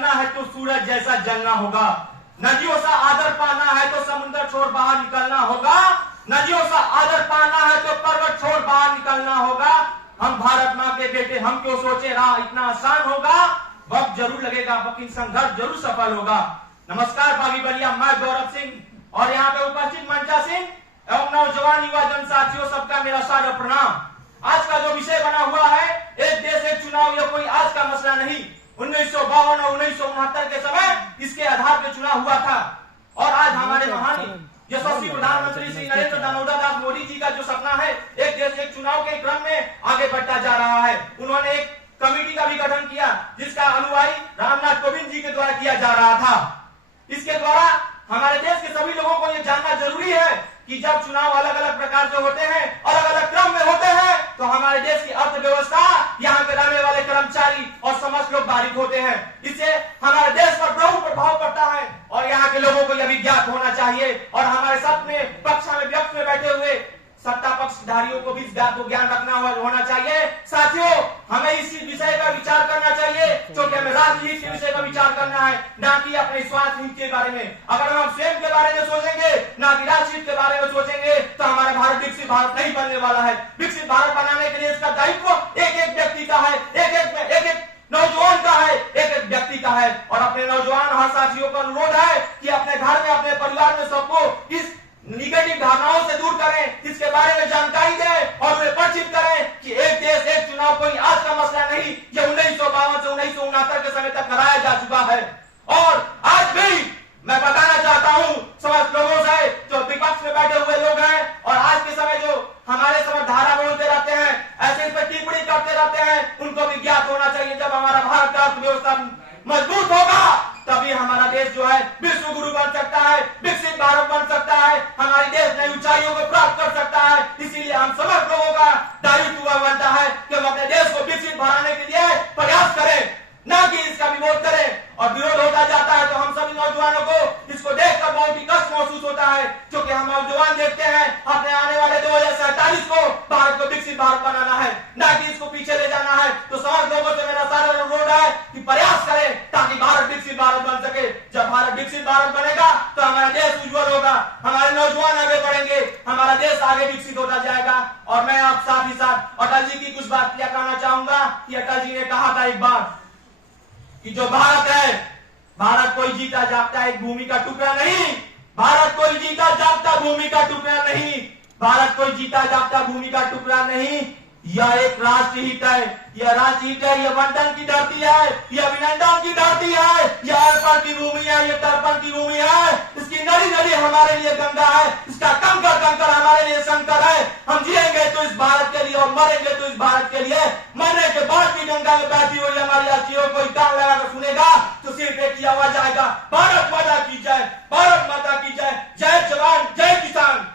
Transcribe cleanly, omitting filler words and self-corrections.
बनना है तो सूरज जैसा जलना होगा, नदियों सा आदर पाना है तो समुद्र छोड़ बाहर निकलना होगा, नदियों सा आदर पाना है तो पर्वत छोड़ बाहर निकलना होगा। हम भारत माँ के बेटे, हम क्यों सोचे राह इतना आसान होगा, वक्त जरूर लगेगा लेकिन संघर्ष जरूर सफल होगा। नमस्कार बागी बलिया, मैं गौरव सिंह और यहाँ पे उपस्थित मंचा सिंह एवं नौजवान युवा जन साथियों, सबका मेरा सादर प्रणाम। आज का जो विषय बना हुआ है, एक देश एक चुनाव, यह कोई आज का मसला नहीं। 1952 और 1969 के समय इसके आधार पर चुनाव हुआ था और आज हमारे महान यशस्वी प्रधानमंत्री श्री नरेंद्र दामोदर मोदी जी का जो सपना है, एक देश एक चुनाव के क्रम में आगे बढ़ता जा रहा है। उन्होंने एक कमेटी का भी गठन किया जिसका अनुयायी रामनाथ कोविंद जी के द्वारा किया जा रहा था। इसके द्वारा हमारे देश के सभी लोगों को यह जानना जरूरी है कि जब चुनाव अलग अलग प्रकार से होते हैं, अलग अलग क्रम में होते हैं, तो हमारे देश की अर्थव्यवस्था, यहाँ के रहने वाले कर्मचारी और समस्त लोग बाधित होते हैं। इससे हमारे देश पर बहुत प्रभाव पड़ता है और यहाँ के लोगों को यह भी ज्ञात होना चाहिए और हमारे साथ में पक्ष में व्यक्त में बैठे हुए सत्ता पक्षधारियों को भी इस बात को ज्ञान रखना होना चाहिए। साथियों, हमें इस विषय का विचार करना चाहिए क्योंकि हमें राष्ट्र हित के विषय का विचार करना है, ना कि अपने स्वार्थ हित के बारे में। अगर हम स्वयं के बारे में सोचेंगे, ना कि राष्ट्र हित के बारे में सोचेंगे, तो हमारा भारत विकसित भारत नहीं बनने वाला है। विकसित भारत बनाने के लिए इसका दायित्व एक एक व्यक्ति का है, एक एक नौजवान का है, एक एक व्यक्ति का है। और अपने नौजवान हर साथियों का अनुरोध है कि अपने घर में, अपने परिवार में सबको इस निगेटिव धारणाओं से दूर करें, इसके बारे में जानकारी दें और उन्हें परिचित करें कि एक देश एक चुनाव कोई आज का मसला नहीं, यह 1952 से 1969 के समय तक कराया जा चुका है। और आज भी मैं बताना चाहता हूं समस्त लोगों से, जो विपक्ष में बैठे हुए लोग हैं और आज के समय जो हमारे समय धारा बोलते रहते हैं, ऐसे इस पर टिप्पणी करते रहते हैं, उनको भी ज्ञात होना चाहिए जब हमारा भारत का अर्थव्यवस्था मजबूत होगा तभी हमारा देश जो है विश्व गुरु बन सकता है, विकसित भारत बन सकता है, हमारी देश नई ऊंचाइयों को प्राप्त कर सकता है। इसीलिए हम समस्त लोगों का दायित्व बनता है कि हम अपने देश को विकसित बनाने के लिए प्रयास करें, ना कि इसका विरोध करें। और विरोध होता जाता है तो हम सभी नौजवानों को इसको देखकर बहुत ही कष्ट महसूस होता है, क्योंकि हम नौजवान देखते हैं अपने आने वाले 2047 को भारत को विकसित भारत बनाना है, ना कि इसको पीछे ले जाना है। तो समस्त लोगों से मेरा सारा अनुरोध है कि प्रयास करें ताकि भारत विकसित भारत बन सके। जब भारत विकसित भारत बनेगा तो हमारा देश उज्जवल होगा, हमारे नौजवान आगे बढ़ेंगे, हमारा देश आगे विकसित होता जाएगा। और मैं आप साथ ही साथ अटल जी की कुछ बात किया कहना चाहूंगा कि अटल जी ने कहा था एक बार कि जो भारत है, भारत कोई जीता जागता एक भूमि का टुकड़ा नहीं, भारत कोई जीता जागता भूमि का टुकड़ा नहीं, भारत कोई जीता जागता भूमि का टुकड़ा नहीं, यह एक राष्ट्रहित है, यह राष्ट्रहित है, यह वंदन की धरती है, यह अभिनंदन की धरती है, यह अर्पण की भूमि है, यह तर्पण की भूमि है। इसकी नदी नदी हमारे लिए गंगा है, इसका कंकर कंकर हमारे लिए शंकर है। हम जिएंगे तो इस भारत के लिए और मरेंगे तो इस भारत के लिए। मरने के बाद भी गंगा में बैठी हुई हमारी यात्रियों को कान लगाकर सुनेगा तो सिर पे किया हुआ जाएगा, भारत माता की जय, भारत माता की जय, जय जवान जय किसान।